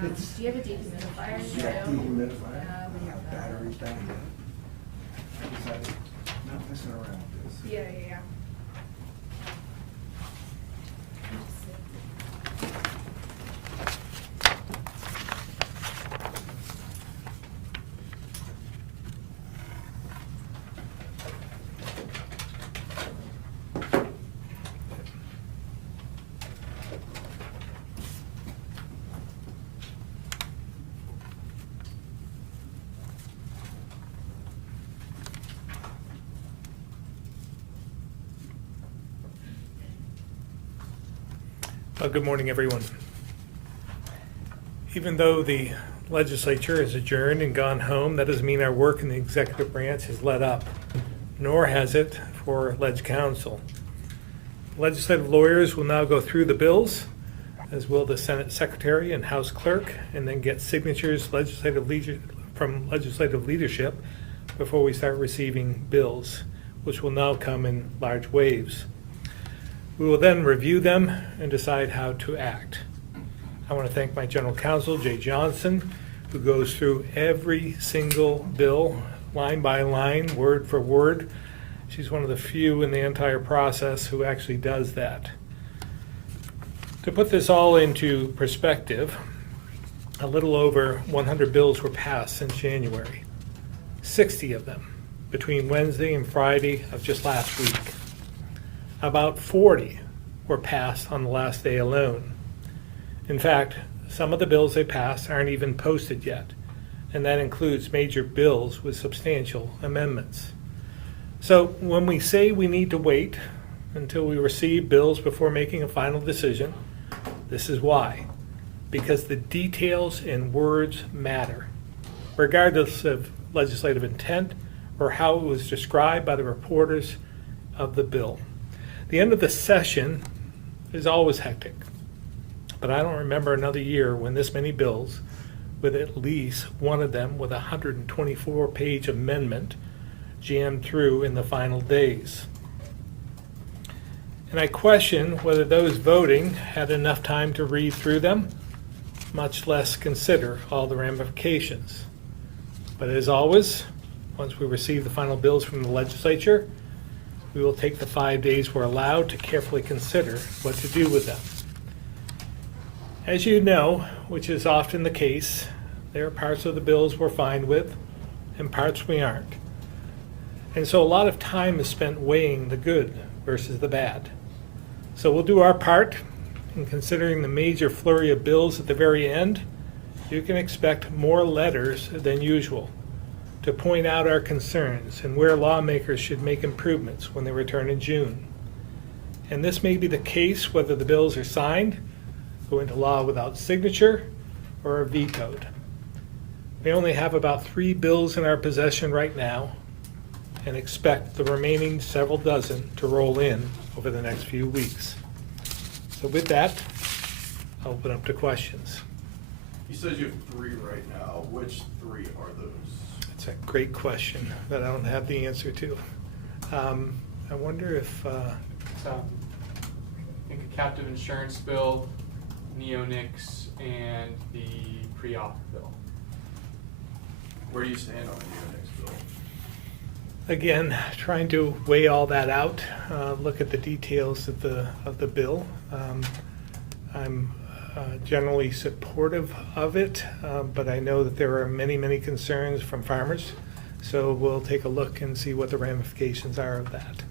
Do you have a dehumidifier? Yeah, dehumidifier. We have that. Batteries down there. I decided not messing around with this. Yeah. Well, good morning, everyone. Even though the legislature has adjourned and gone home, that doesn't mean our work in the executive branch has let up, nor has it for Leg Council. Legislative lawyers will now go through the bills, as will the Senate Secretary and House Clerk, and then get signatures from legislative leadership before we start receiving bills, which will now come in large waves. We will then review them and decide how to act. I want to thank my General Counsel, Jay Johnson, who goes through every single bill, line by line, word for word. She's one of the few in the entire process who actually does that. To put this all into perspective, a little over 100 bills were passed since January, 60 of them between Wednesday and Friday of just last week. About 40 were passed on the last day alone. In fact, some of the bills they passed aren't even posted yet, and that includes major bills with substantial amendments. So when we say we need to wait until we receive bills before making a final decision, this is why. Because the details and words matter, regardless of legislative intent or how it was described by the reporters of the bill. The end of the session is always hectic, but I don't remember another year when this many bills, with at least one of them with a 124-page amendment, jammed through in the final days. And I question whether those voting had enough time to read through them, much less consider all the ramifications. But as always, once we receive the final bills from the legislature, we will take the 5 days we're allowed to carefully consider what to do with them. As you know, which is often the case, there are parts of the bills we're fine with and parts we aren't. And so a lot of time is spent weighing the good versus the bad. So we'll do our part in considering the major flurry of bills at the very end. You can expect more letters than usual to point out our concerns and where lawmakers should make improvements when they return in June. And this may be the case whether the bills are signed, go into law without signature, or are vetoed. We only have about 3 bills in our possession right now and expect the remaining several dozen to roll in over the next few weeks. So with that, I'll open up to questions. He says you have 3 right now. Which 3 are those? It's a great question that I don't have the answer to. I wonder if, So, I think a captive insurance bill, neonics, and the pre-op bill. Where do you stand on the next bill? again, trying to weigh all that out, look at the details of the bill. I'm generally supportive of it, but I know that there are many, many concerns from farmers. So we'll take a look and see what the ramifications are of that.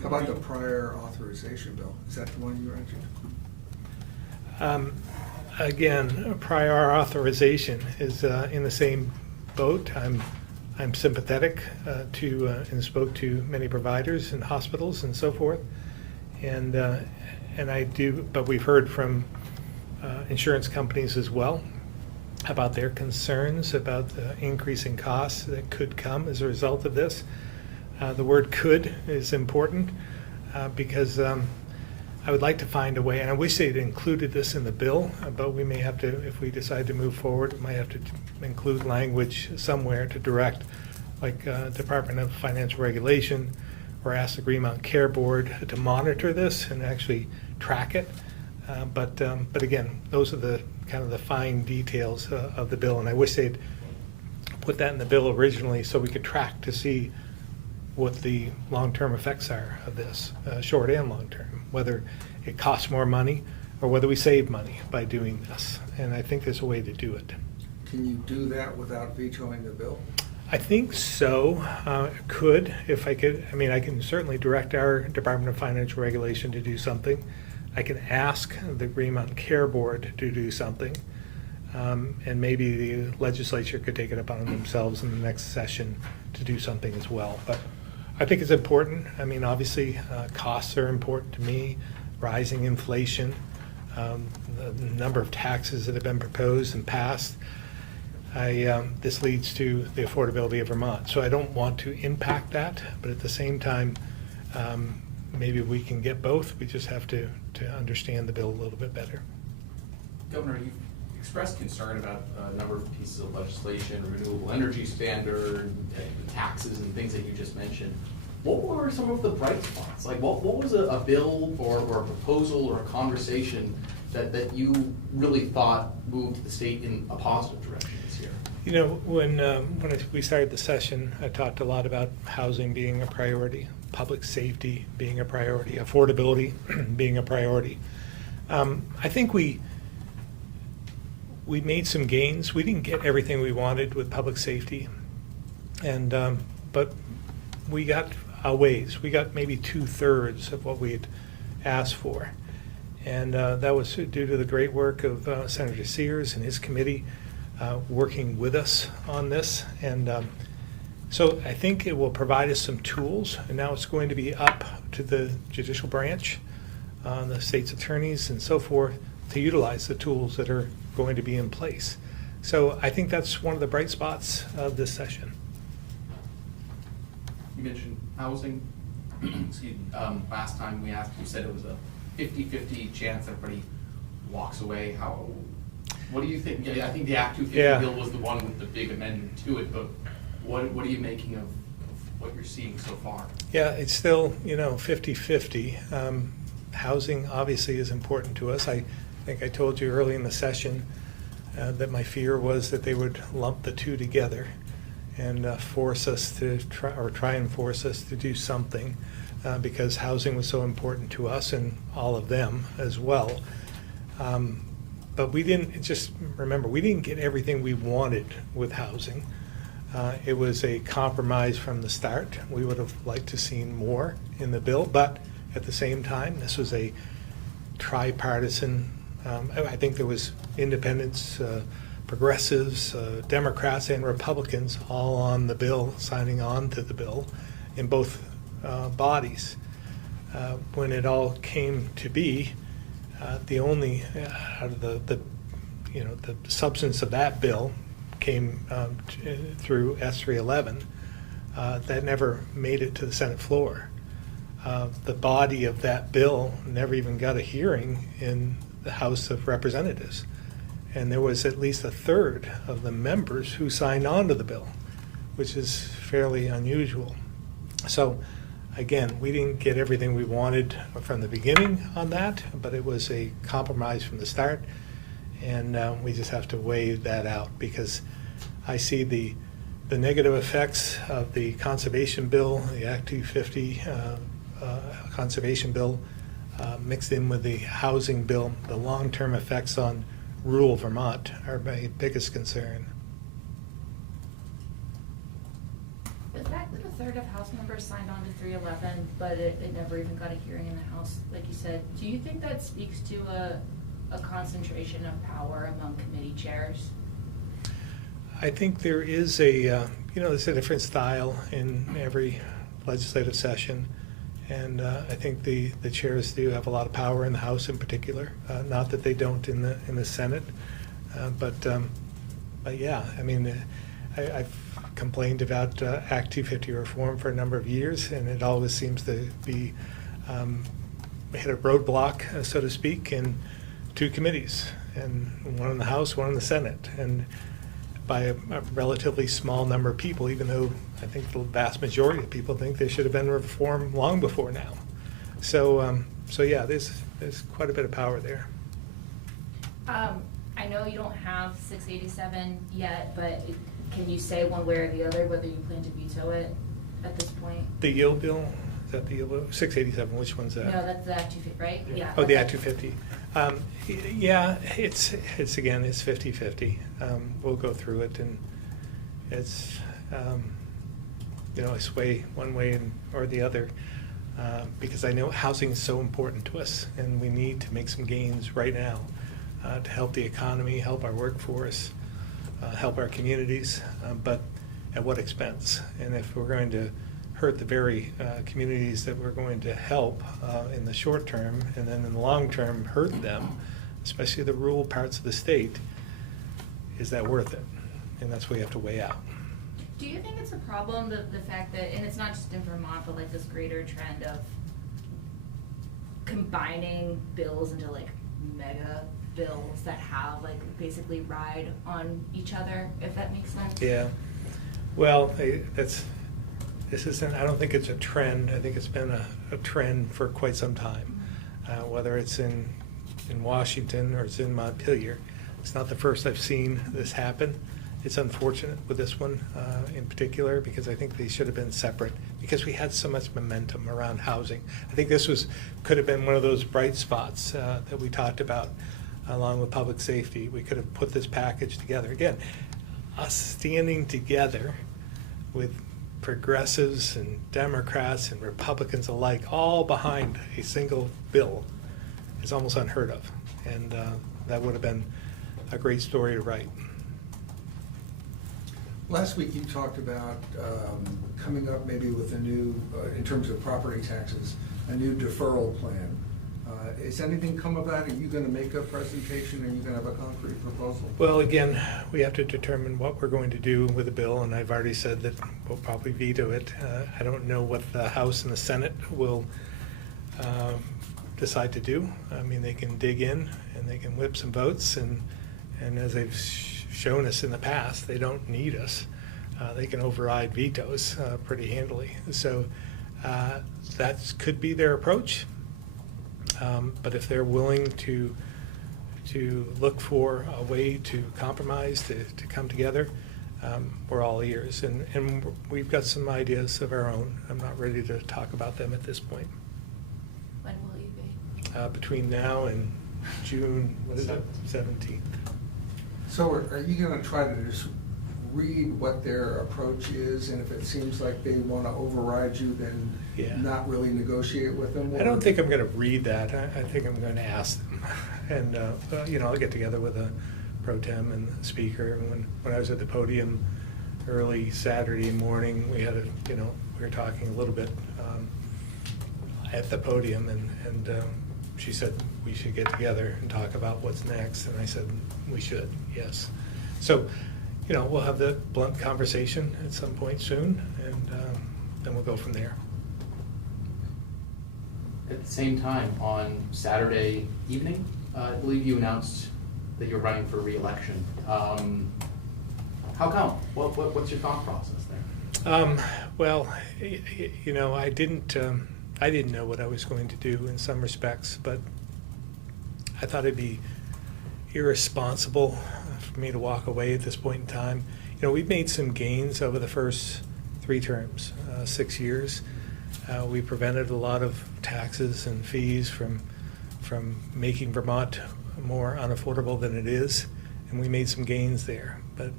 How about the prior authorization bill? Is that the one you mentioned? Again, prior authorization is in the same boat. I'm sympathetic to and spoke to many providers and hospitals and so forth, and I do. But we've heard from insurance companies as well about their concerns about the increasing costs that could come as a result of this. The word "could" is important because I would like to find a way, and I wish they'd included this in the bill, but we may have to, if we decide to move forward, we might have to include language somewhere to direct, like Department of Financial Regulation, or ask the Greenmount Care Board to monitor this and actually track it. But again, those are the kind of the fine details of the bill, and I wish they'd put that in the bill originally so we could track to see what the long-term effects are of this, short and long-term, whether it costs more money or whether we save money by doing this. And I think there's a way to do it. Can you do that without vetoing the bill? I think so. Could, if I could. I mean, I can certainly direct our Department of Financial Regulation to do something. I can ask the Green Mountain Care Board to do something. And maybe the legislature could take it upon themselves in the next session to do something as well. But I think it's important. I mean, obviously, costs are important to me, rising inflation, the number of taxes that have been proposed and passed. This leads to the affordability of Vermont. So I don't want to impact that, but at the same time, maybe we can get both. We just have to understand the bill a little bit better. Governor, you've expressed concern about a number of pieces of legislation, renewable energy standard, taxes and things that you just mentioned. What were some of the bright spots? Like what was a bill or a proposal or a conversation that you really thought moved the state in a positive direction this year? You know, when we started the session, I talked a lot about housing being a priority, public safety being a priority, affordability being a priority. I think we made some gains. We didn't get everything we wanted with public safety, and but we got a ways. We got maybe 2/3 of what we had asked for, and that was due to the great work of Senator Sears and his committee working with us on this. And so I think it will provide us some tools, and now it's going to be up to the judicial branch, the state's attorneys and so forth, to utilize the tools that are going to be in place. So I think that's one of the bright spots of this session. You mentioned housing. Excuse me. Last time we asked, you said it was a 50-50 chance everybody walks away. What do you think? Yeah, I think the Act 250 bill was the one with the big amendment to it, but what are you making of what you're seeing so far? Yeah, it's still, 50-50. Housing obviously is important to us. I think I told you early in the session that my fear was that they would lump the two together and force us to try and force us to do something because housing was so important to us and all of them as well. But we didn't, just remember, we didn't get everything we wanted with housing. It was a compromise from the start. We would have liked to seen more in the bill, but at the same time, this was a tripartisan. I think there was independents, progressives, Democrats, and Republicans all on the bill, signing on to the bill in both bodies. When it all came to be, the only out of the substance of that bill came through S311 that never made it to the Senate floor. The body of that bill never even got a hearing in the House of Representatives, and there was at least 1/3 of the members who signed on to the bill, which is fairly unusual. So again, we didn't get everything we wanted from the beginning on that, but it was a compromise from the start, and we just have to weigh that out because I see the negative effects of the conservation bill, the Act 250 conservation bill, mixed in with the housing bill. The long-term effects on rural Vermont are my biggest concern. The fact that 1/3 of House members signed on to 311, but it never even got a hearing in the House, like you said, do you think that speaks to a concentration of power among committee chairs? I think there is there's a different style in every legislative session. And I think the chairs do have a lot of power in the House in particular. Not that they don't in the Senate, but yeah, I mean, I've complained about Act 250 reform for a number of years, and it always seems to be hit a roadblock, so to speak, in two committees, and one in the House, one in the Senate, and by a relatively small number of people, even though I think the vast majority of people think they should have been reformed long before now. So yeah, there's quite a bit of power there. I know you don't have 687 yet, but can you say one way or the other whether you plan to veto it at this point? The yield bill, is that the yield bill? 687, which one's that? No, that's the Act 250, right? Yeah. Oh, the that's Act 250. Yeah, it's again, it's 50/50. We'll go through it, and it's, I sway one way or the other, because I know housing is so important to us, and we need to make some gains right now to help the economy, help our workforce, help our communities, but at what expense? And if we're going to hurt the very communities that we're going to help in the short term, and then in the long term hurt them, especially the rural parts of the state, is that worth it? And that's what we have to weigh out. Do you think it's a problem, the fact that, and it's not just in Vermont, but like this greater trend of combining bills into like mega bills that have like basically ride on each other, if that makes sense? Yeah. Well, this isn't, I don't think it's a trend. I think it's been a trend for quite some time, whether it's in Washington or it's in Montpelier. It's not the first I've seen this happen. It's unfortunate with this one in particular, because I think they should have been separate, because we had so much momentum around housing. I think this could have been one of those bright spots that we talked about along with public safety. We could have put this package together. Again, us standing together with progressives and Democrats and Republicans alike, all behind a single bill, is almost unheard of. And that would have been a great story to write. Last week you talked about coming up maybe with a new, in terms of property taxes, a new deferral plan. Has anything come of that? Are you going to make a presentation? Are you going to have a concrete proposal? Well, again, we have to determine what we're going to do with the bill, and I've already said that we'll probably veto it. I don't know what the House and the Senate will decide to do. I mean, they can dig in and they can whip some votes, and as they've shown us in the past, they don't need us. They can override vetoes pretty handily. So that could be their approach. But if they're willing to look for a way to compromise, to come together, we're all ears. And we've got some ideas of our own. I'm not ready to talk about them at this point. When will you be? Between now and June, what is it, 17th. So are you going to try to just read what their approach is, and if it seems like they want to override you, then Yeah. not really negotiate with them? I don't think I'm going to read that. I think I'm going to ask them. And, I'll get together with a pro tem and the speaker. And when I was at the podium early Saturday morning, we had we were talking a little bit at the podium, and she said we should get together and talk about what's next. And I said, we should, yes. So, we'll have the blunt conversation at some point soon, and then we'll go from there. At the same time, on Saturday evening, I believe you announced that you're running for re-election. How come? What's your thought process there? Well, I didn't know what I was going to do in some respects, but I thought it'd be irresponsible for me to walk away at this point in time. We've made some gains over the first 3 terms, 6 years. We prevented a lot of taxes and fees from making Vermont more unaffordable than it is, and we made some gains there. But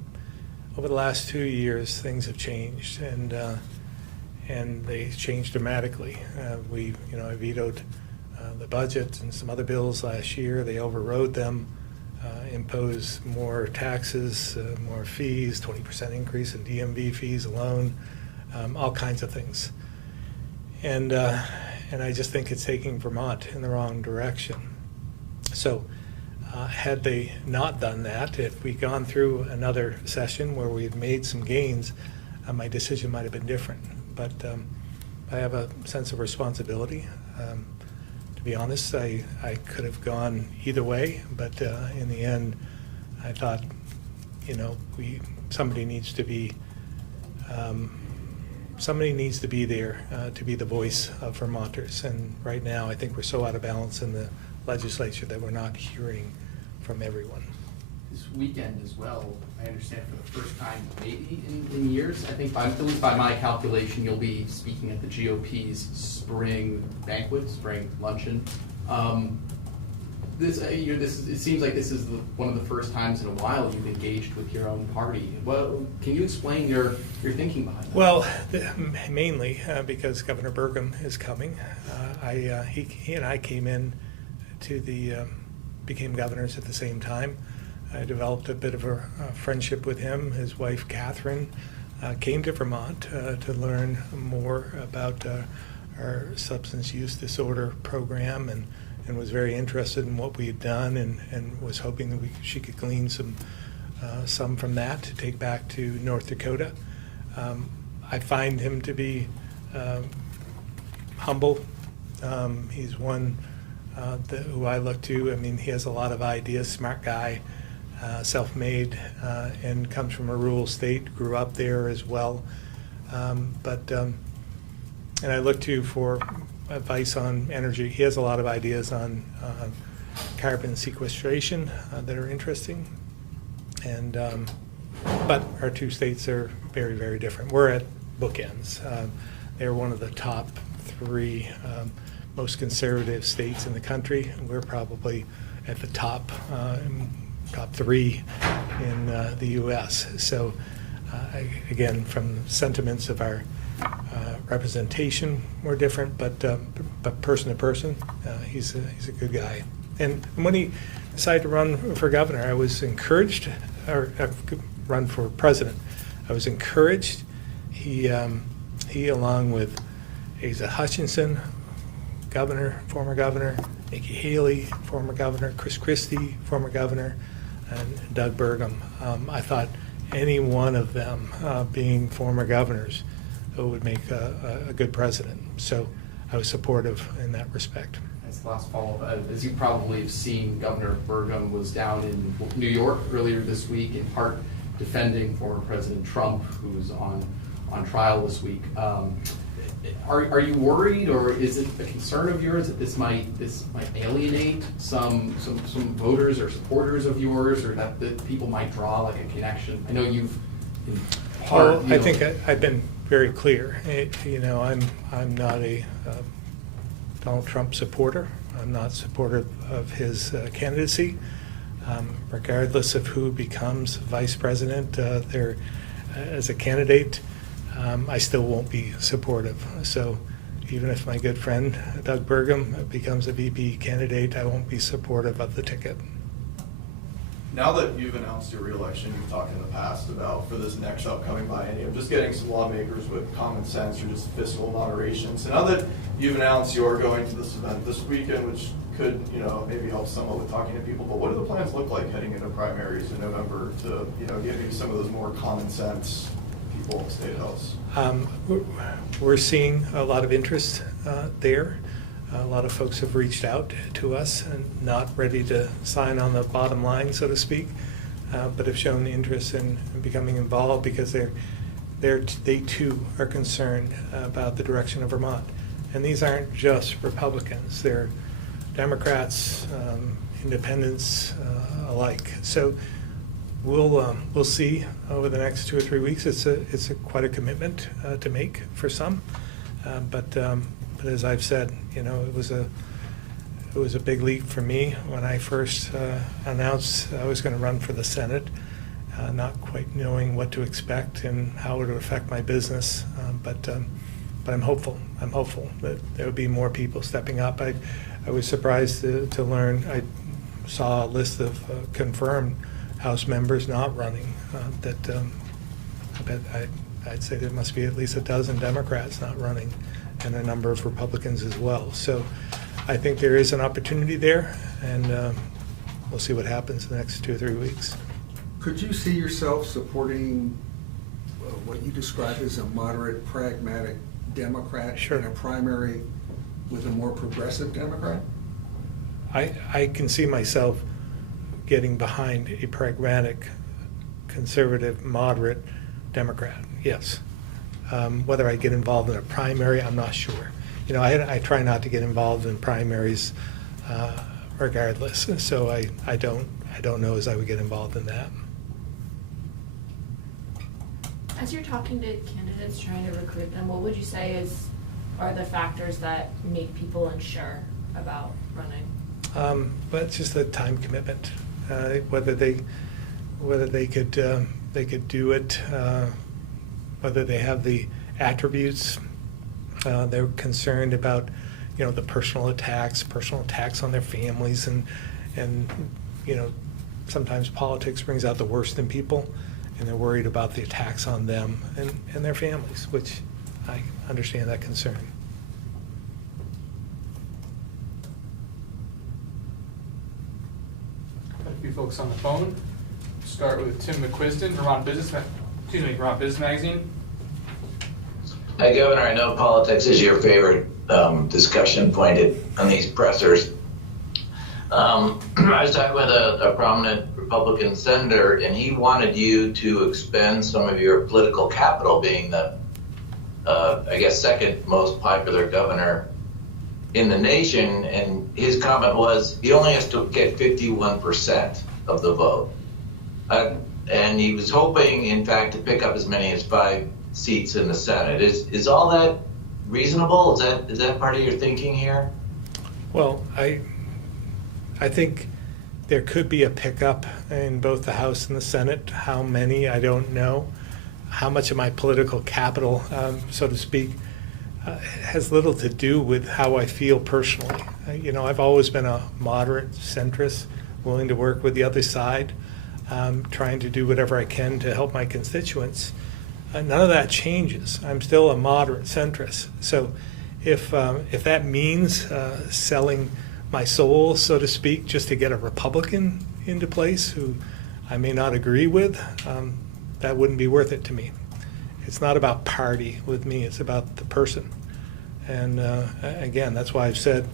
over the last 2 years, things have changed, and they changed dramatically. I vetoed the budget and some other bills last year. They overrode them, imposed more taxes, more fees, 20% increase in DMV fees alone, all kinds of things. And I just think it's taking Vermont in the wrong direction. So had they not done that, if we'd gone through another session where we'd made some gains, my decision might have been different. But I have a sense of responsibility. To be honest, I could have gone either way, but in the end, I thought, somebody needs to be there to be the voice of Vermonters. And right now, I think we're so out of balance in the legislature that we're not hearing from everyone. this weekend as well, I understand for the first time maybe in years, I think at least by my calculation, you'll be speaking at the GOP's spring banquet, spring luncheon. It seems like this is one of the first times in a while you've engaged with your own party. Well, can you explain your thinking behind that? Well, mainly because Governor Burgum is coming. He and I came in to became governors at the same time. I developed a bit of a friendship with him. His wife, Catherine, came to Vermont to learn more about our substance use disorder program and was very interested in what we had done and was hoping that she could glean some from that to take back to North Dakota. I find him to be humble. He's one who I look to. I mean, he has a lot of ideas, smart guy, self-made, and comes from a rural state, grew up there as well. And I look to for advice on energy. He has a lot of ideas on carbon sequestration that are interesting. And but our two states are very, very different. We're at bookends. They're one of the top 3 most conservative states in the country. We're probably at the top 3 in the U.S. So again, from sentiments of our representation, we're different, but person to person, he's a good guy. And when he decided to run for governor, I was encouraged, or run for president. I was encouraged. He along with Asa Hutchinson, former governor, Nikki Haley, former governor, Chris Christie, former governor, and Doug Burgum. I thought any one of them being former governors would make a good president. So I was supportive in that respect. As the last follow-up, as you probably have seen, Governor Burgum was down in New York earlier this week, in part defending former President Trump, who's on trial this week. Are you worried, or is it a concern of yours that this might alienate some voters or supporters of yours, or that people might draw like a connection? I know you've in part. Well, I think I've been very clear. I'm not a Donald Trump supporter. I'm not supportive of his candidacy. Regardless of who becomes vice president as a candidate, I still won't be supportive. So even if my good friend Doug Burgum becomes a VP candidate, I won't be supportive of the ticket. Now that you've announced your reelection, you've talked in the past about for this next upcoming biennium, just getting some lawmakers with common sense or just fiscal moderation. So now that you've announced you're going to this event this weekend, which could, maybe help somewhat with talking to people, but what do the plans look like heading into primaries in November to, get maybe some of those more common sense people in the State House? We're seeing a lot of interest there. A lot of folks have reached out to us and not ready to sign on the bottom line, so to speak, but have shown interest in becoming involved because they too are concerned about the direction of Vermont. And these aren't just Republicans; they're Democrats, independents alike. So we'll see over the next 2 or 3 weeks. It's quite a commitment to make for some, but as I've said, it was a big leap for me when I first announced I was going to run for the Senate, not quite knowing what to expect and how it would affect my business. But I'm hopeful. I'm hopeful that there will be more people stepping up. I was surprised to learn. I saw a list of confirmed House members not running. I'd say there must be at least a dozen Democrats not running, and a number of Republicans as well. So I think there is an opportunity there, and we'll see what happens in the next 2 or 3 weeks. Could you see yourself supporting what you describe as a moderate, pragmatic Democrat Sure. in a primary with a more progressive Democrat? I can see myself getting behind a pragmatic, conservative, moderate Democrat, yes. Whether I get involved in a primary, I'm not sure. I try not to get involved in primaries regardless, so I don't I don't know as I would get involved in that. As you're talking to candidates, trying to recruit them, what would you say are the factors that make people unsure about running? But it's just the time commitment, whether they could do it, whether they have the attributes. They're concerned about, the personal attacks on their families, and sometimes politics brings out the worst in people, and they're worried about the attacks on them and their families, which I understand that concern. Got a few folks on the phone. Start with Tim McQuiston, Vermont Business Magazine. Hi, Governor. I know politics is your favorite discussion point on these pressers. I was talking with a prominent Republican senator, and he wanted you to expend some of your political capital, being the, second most popular governor in the nation. And his comment was he only has to get 51% of the vote. And he was hoping, in fact, to pick up as many as 5 seats in the Senate. Is all that reasonable? Is that part of your thinking here? Well, I think there could be a pickup in both the House and the Senate. How many, I don't know. How much of my political capital, so to speak, has little to do with how I feel personally. I've always been a moderate centrist, willing to work with the other side, trying to do whatever I can to help my constituents. None of that changes. I'm still a moderate centrist. So if that means selling my soul, so to speak, just to get a Republican into place who I may not agree with, that wouldn't be worth it to me. It's not about party with me, it's about the person. And again, that's why I've said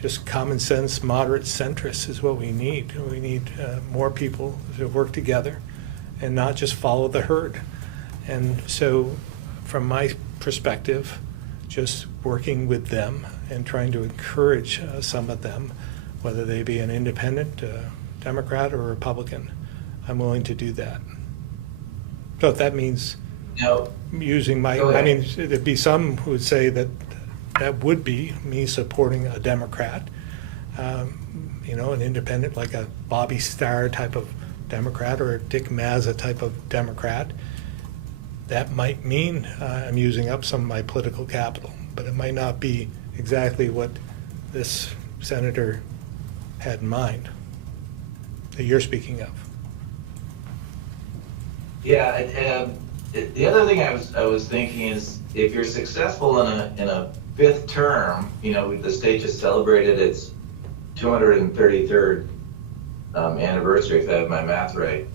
just common sense, moderate centrists is what we need. We need more people to work together and not just follow the herd. And so from my perspective, just working with them and trying to encourage some of them, whether they be an independent, Democrat, or Republican, I'm willing to do that. So if that means using my, I mean, there'd be some who would say that that would be me supporting a Democrat, an independent, like a Bobby Starr type of Democrat or a Dick Mazza type of Democrat. That might mean I'm using up some of my political capital, but it might not be exactly what this senator had in mind that you're speaking of. Yeah, the other thing I was thinking is if you're successful in a 5th term, the state just celebrated its 233rd anniversary, if I have my math right.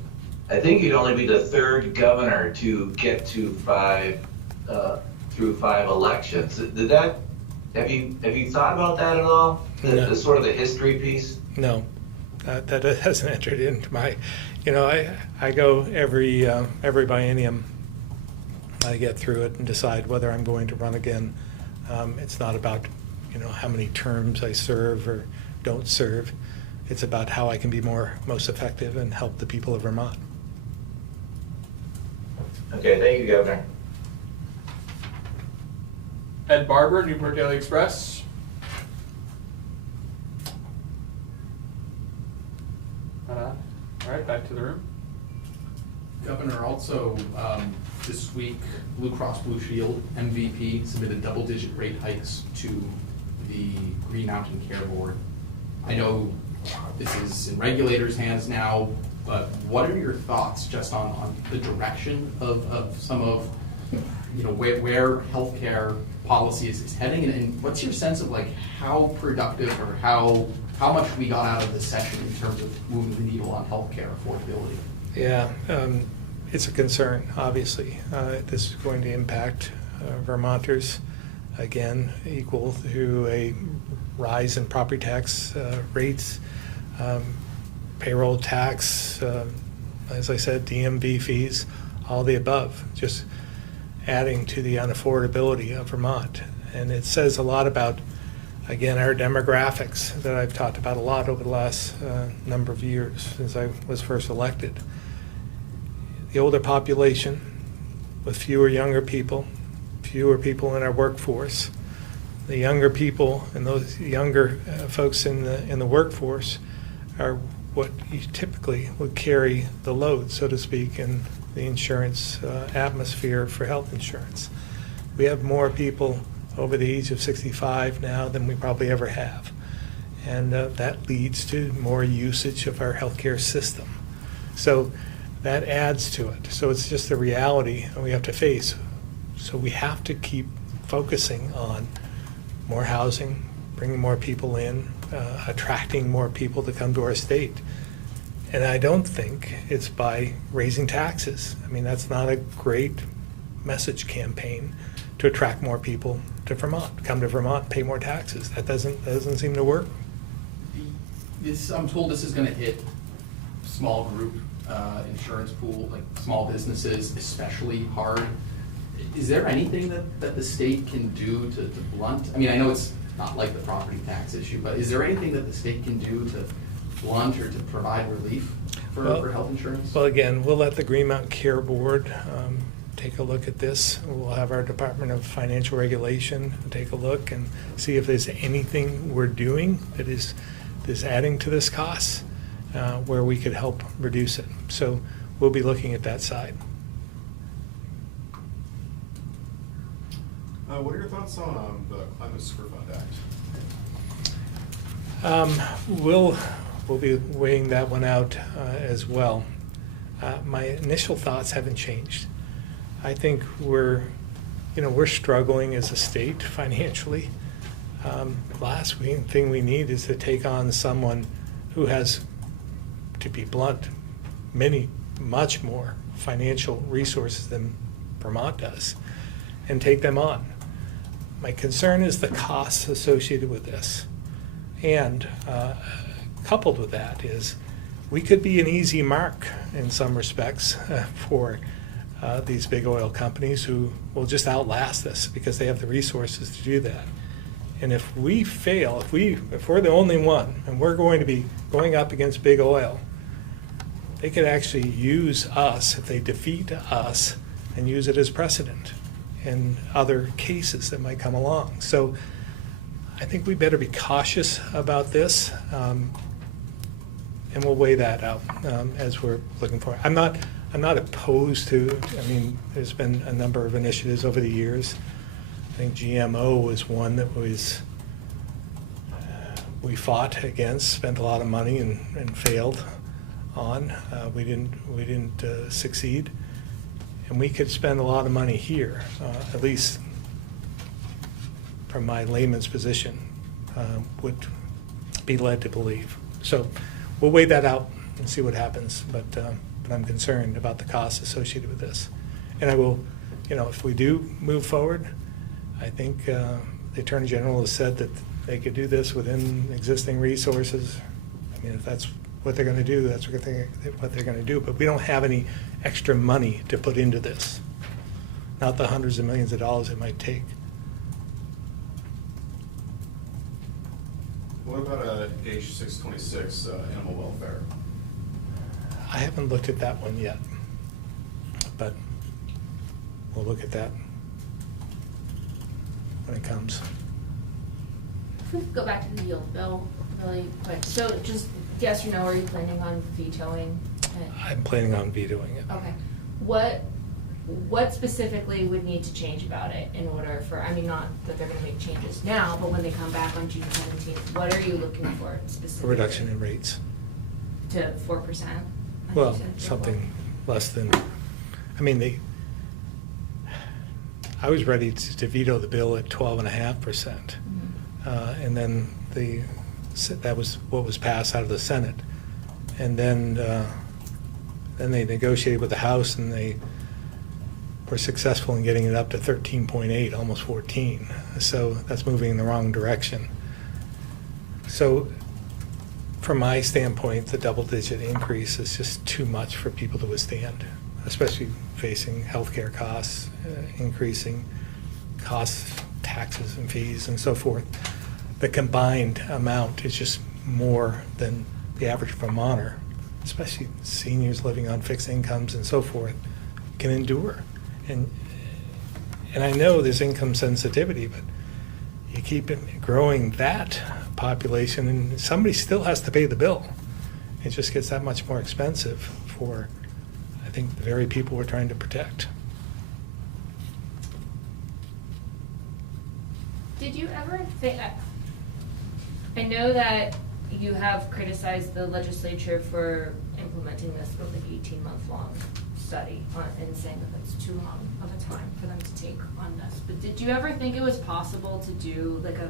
I think you'd only be the 3rd governor to get to 5 elections. Have you thought about that at all? No. The sort of the history piece? No, that hasn't entered into my, I go every biennium, I get through it and decide whether I'm going to run again. It's not about, how many terms I serve or don't serve. It's about how I can be most effective and help the people of Vermont. Okay, thank you, Governor. Ed Barber, Newport Daily Express. All right, back to the room. Governor, also this week, Blue Cross Blue Shield MVP submitted double-digit rate hikes to the Green Mountain Care Board. I know this is in regulators' hands now, but what are your thoughts just on the direction of some of, where healthcare policy is heading, and what's your sense of how productive or how much we got out of this session in terms of moving the needle on healthcare affordability? Yeah, it's a concern, obviously. This is going to impact Vermonters, again, equal to a rise in property tax rates, payroll tax, as I said, DMV fees, all the above, just adding to the unaffordability of Vermont. And it says a lot about Again, our demographics that I've talked about a lot over the last number of years since I was first elected. The older population with fewer younger people in our workforce. The younger people and those younger folks in the workforce are what you typically would carry the load, so to speak, in the insurance atmosphere for health insurance. We have more people over the age of 65 now than we probably ever have. And that leads to more usage of our healthcare system. So that adds to it. So it's just a reality we have to face. So we have to keep focusing on more housing, bringing more people in, attracting more people to come to our state. And I don't think it's by raising taxes. I mean, that's not a great message campaign to attract more people to Vermont. Come to Vermont, pay more taxes. That doesn't seem to work. I'm told this is gonna hit small group insurance pool, like small businesses especially hard. Is there anything that the state can do to blunt? I mean, I know it's not like the property tax issue, but is there anything that the state can do to blunt or to provide relief for health insurance? Well, again, we'll let the Green Mountain Care Board take a look at this. We'll have our Department of Financial Regulation take a look and see if there's anything we're doing that is adding to this cost where we could help reduce it. So we'll be looking at that side. What are your thoughts on the Climate Superfund Act? We'll be weighing that one out as well. My initial thoughts haven't changed. I think we're struggling as a state financially. Last thing we need is to take on someone who has, to be blunt, much more financial resources than Vermont does, and take them on. My concern is the costs associated with this. And coupled with that is we could be an easy mark in some respects for these big oil companies who will just outlast us because they have the resources to do that. And if we fail, if we're the only one and we're going to be going up against big oil, they could actually use us, if they defeat us, and use it as precedent in other cases that might come along. So I think we better be cautious about this, and we'll weigh that out as we're looking for it. I'm not opposed to, I mean, there's been a number of initiatives over the years. I think GMO was one that we fought against, spent a lot of money and failed on. We didn't succeed. And we could spend a lot of money here, at least from my layman's position, would be led to believe. So we'll weigh that out and see what happens, but I'm concerned about the costs associated with this. And I will, if we do move forward, I think the Attorney General has said that they could do this within existing resources. I mean, if that's what they're going to do, that's what they're going to do. But we don't have any extra money to put into this, not the hundreds of millions of dollars it might take. What about H 626 animal welfare? I haven't looked at that one yet, but we'll look at that when it comes. If we could go back to the yield bill really quick. So just yes or no, are you planning on vetoing it? I'm planning on vetoing it. Okay. What specifically would need to change about it in order for, I mean, not that they're gonna make changes now, but when they come back on June 17th, what are you looking for A specifically? reduction in rates. To 4%? like Well, you said, something less than, I mean, I was ready to veto the bill at 12.5%. And then that was what was passed out of the Senate. And then they negotiated with the House and they were successful in getting it up to 13.8, almost 14. So that's moving in the wrong direction. So from my standpoint, the double-digit increase is just too much for people to withstand, especially facing healthcare costs, increasing costs, taxes and fees and so forth. the combined amount is just more than the average Vermonter, especially seniors living on fixed incomes and so forth, can endure. And I know there's income sensitivity, but you keep it growing that population, and somebody still has to pay the bill. It just gets that much more expensive for, I think, the very people we're trying to protect. Did you ever think, I know that you have criticized the legislature for implementing this with an 18-month-long study and saying that that's too long of a time for them to take on this, but did you ever think it was possible to do like a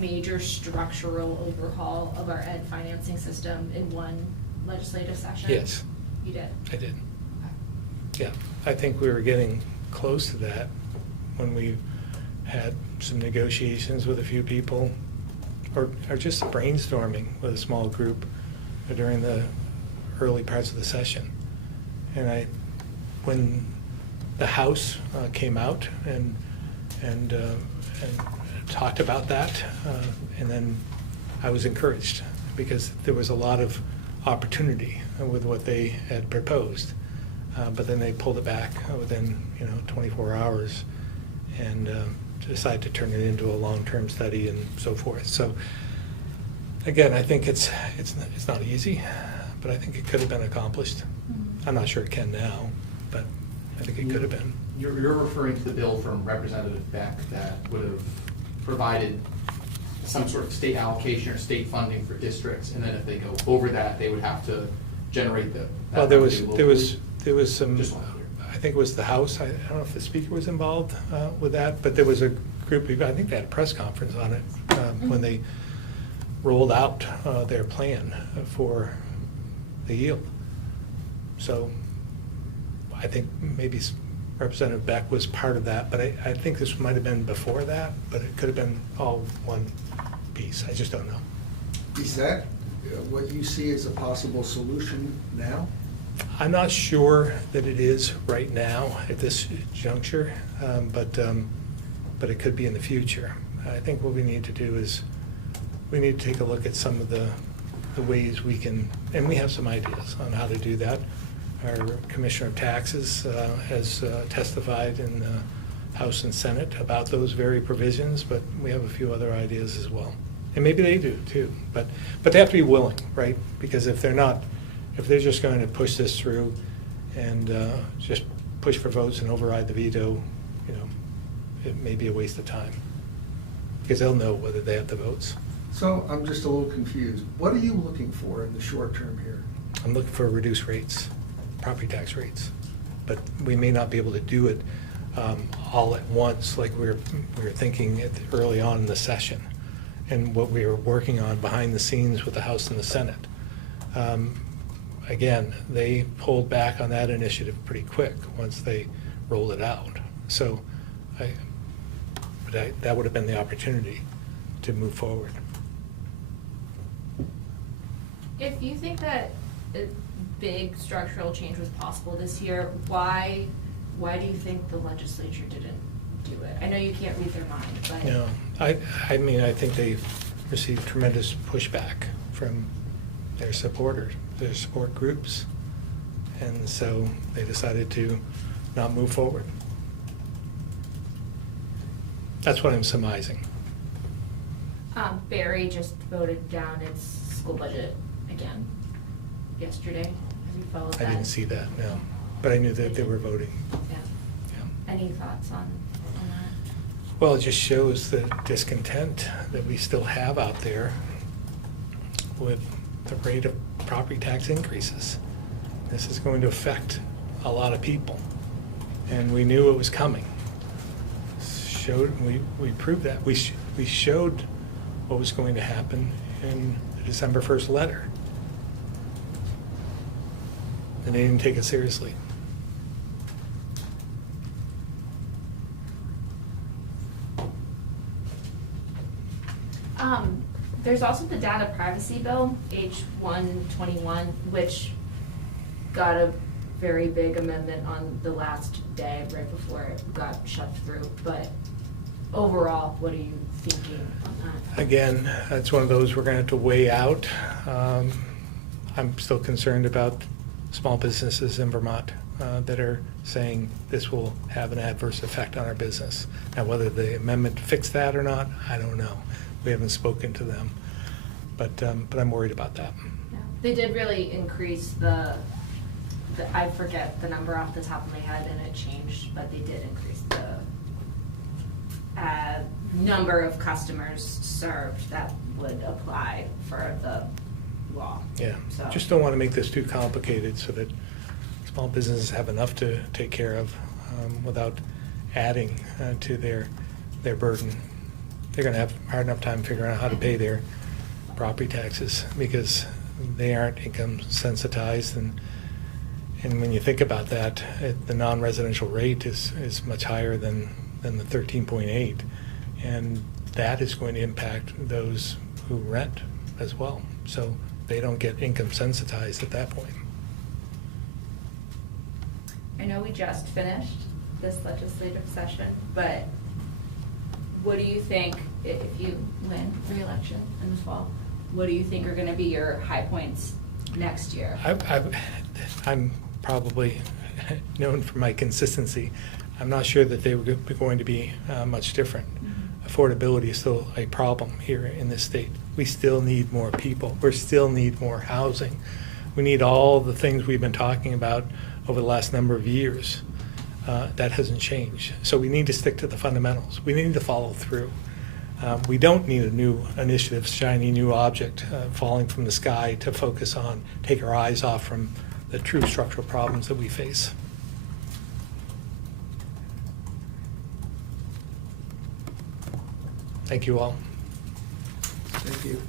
major structural overhaul of our ed financing system in one legislative session? Yes. You did? I did. Okay. Yeah, I think we were getting close to that when we had some negotiations with a few people, or just brainstorming with a small group during the early parts of the session. And when the House came out and talked about that, and then I was encouraged because there was a lot of opportunity with what they had proposed. But then they pulled it back within 24 hours and decided to turn it into a long-term study and so forth. So again, I think it's not easy, but I think it could have been accomplished. I'm not sure it can now, but I think it could have been. You're referring to the bill from Representative Beck that would have provided some sort of state allocation or state funding for districts, and then if they go over that, they would have to generate that Well, there revenue locally. was some, Just wanted to clear. I think it was the House, I don't know if the speaker was involved with that, but there was a group, I think they had a press conference on it when they rolled out their plan for the yield. So I think maybe Representative Beck was part of that, but I think this might have been before that, but it could have been all one piece. I just don't know. Is that what you see as a possible solution now? I'm not sure that it is right now at this juncture, but it could be in the future. I think what we need to do is we need to take a look at some of the ways we can, and we have some ideas on how to do that. Our Commissioner of Taxes has testified in the House and Senate about those very provisions, but we have a few other ideas as well. And maybe they do too, but they have to be willing, right? Because if they're just going to push this through and just push for votes and override the veto, it may be a waste of time. Because they'll know whether they have the votes. So I'm just a little confused. What are you looking for in the short term here? I'm looking for reduced rates, property tax rates. But we may not be able to do it all at once like we were thinking early on in the session, and what we were working on behind the scenes with the House and the Senate. Again, they pulled back on that initiative pretty quick once they rolled it out. So that would have been the opportunity to move forward. If you think that a big structural change was possible this year, why do you think the legislature didn't do it? I know you can't read their mind, but. No, I mean, I think they received tremendous pushback from their supporters, their support groups, and so they decided to not move forward. That's what I'm surmising. Barry just voted down its school budget again yesterday. Have you followed that? I didn't see that, no, but I knew that they were voting. Yeah. Yeah. Any thoughts on that? Well, it just shows the discontent that we still have out there with the rate of property tax increases. This is going to affect a lot of people, and we knew it was coming. We proved that. We showed what was going to happen in the December 1st letter. And they didn't take it seriously. There's also the data privacy bill, H121, which got a very big amendment on the last day, right before it got shoved through. But overall, what do you thinking on that? Again, it's one of those we're going to have to weigh out. I'm still concerned about small businesses in Vermont that are saying this will have an adverse effect on our business. Now, whether the amendment fixed that or not, I don't know. We haven't spoken to them, but I'm worried about that. Yeah. They did really increase the, I forget the number off the top of my head and it changed, but they did increase the number of customers served that would apply for the law. Yeah, So- just don't want to make this too complicated so that small businesses have enough to take care of without adding to their burden. They're going to have a hard enough time figuring out how to pay their property taxes because they aren't income sensitized. And when you think about that, the non-residential rate is much higher than the 13.8. And that is going to impact those who rent as well. So they don't get income sensitized at that point. I know we just finished this legislative session, but what do you think, if you win re-election in the fall, what do you think are gonna be your high points next year? I'm probably known for my consistency. I'm not sure that they were going to be much different. Affordability is still a problem here in this state. We still need more people. We still need more housing. We need all the things we've been talking about over the last number of years. That hasn't changed. So we need to stick to the fundamentals. We need to follow through. We don't need a new initiative, shiny new object falling from the sky to focus on, take our eyes off from the true structural problems that we face. Thank you all. Thank you.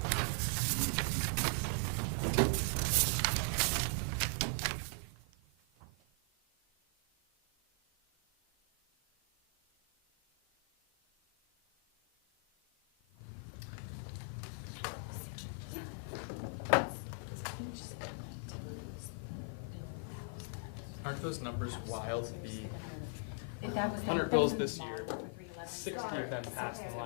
Aren't those numbers wild to be If that was 100 bills this year, 60 of them passed in the last